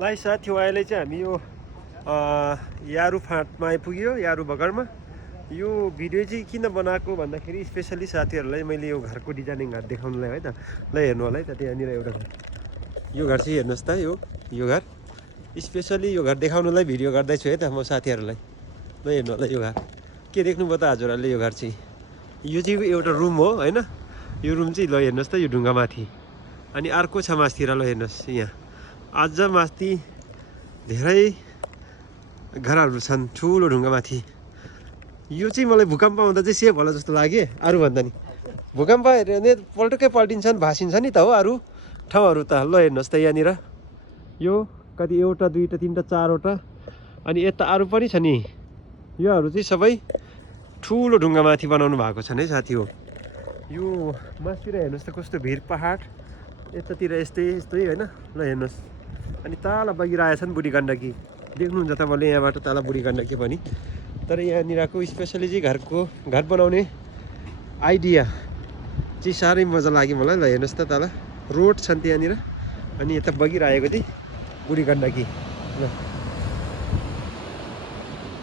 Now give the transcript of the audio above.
लाइ साथी अहिले चाहिँ हामी यो यारु फाँटमा आइपुग्यो, यारु बगरमा। यो भिडियो चाहिँ किन बनाएको भन्दाखेरि स्पेसली साथीहरूलाई मैले यो घरको डिजाइनिङ घर देखाउनुलाई है त। ल हेर्नु होला है त, त्यहाँनिर एउटा घर, यो घर चाहिँ हेर्नुहोस् त, यो घर स्पेसली यो घर देखाउनुलाई भिडियो गर्दैछु है त म साथीहरूलाई। ल हेर्नु होला यो घर के देख्नुभयो त हजुरहरूले। यो घर चाहिँ यो चाहिँ एउटा रुम हो होइन। यो रुम चाहिँ ल हेर्नुहोस् त, यो ढुङ्गा माथि। अनि अर्को छ मास्तिर, ल हेर्नुहोस् यहाँ अझ माथि धेरै घरहरू छन् ठुलो ढुङ्गा माथि। यो चाहिँ मलाई भूकम्प आउँदा चाहिँ सेफ होला जस्तो लाग्यो अरूभन्दा नि। भूकम्प हेऱ्यो भने पल्टुकै पल्टिन्छन्, भाँसिन्छ नि त हो अरू ठाउँहरू त। ल हेर्नुहोस् त यहाँनिर यो कति एउटा दुईवटा तिनवटा चारवटा, अनि यता अरू पनि छ नि। योहरू चाहिँ सबै ठुलो ढुङ्गा माथि बनाउनु भएको छ है साथी हो। यो मासतिर हेर्नुहोस् त कस्तो भिर पहाड, यतातिर यस्तै होइन। ल हेर्नुहोस् अनि तल बगिरहेछन् बुढी गण्डकी, देख्नुहुन्छ तपाईँले यहाँबाट तल बुढी गण्डकी पनि। तर यहाँनिरको स्पेसली चाहिँ घर बनाउने आइडिया चाहिँ साह्रै मजा लाग्यो मलाई। ल हेर्नुहोस् त तल रोड छन् त्यहाँनिर, अनि यता बगिरहेको चाहिँ बुढी गण्डकी। ल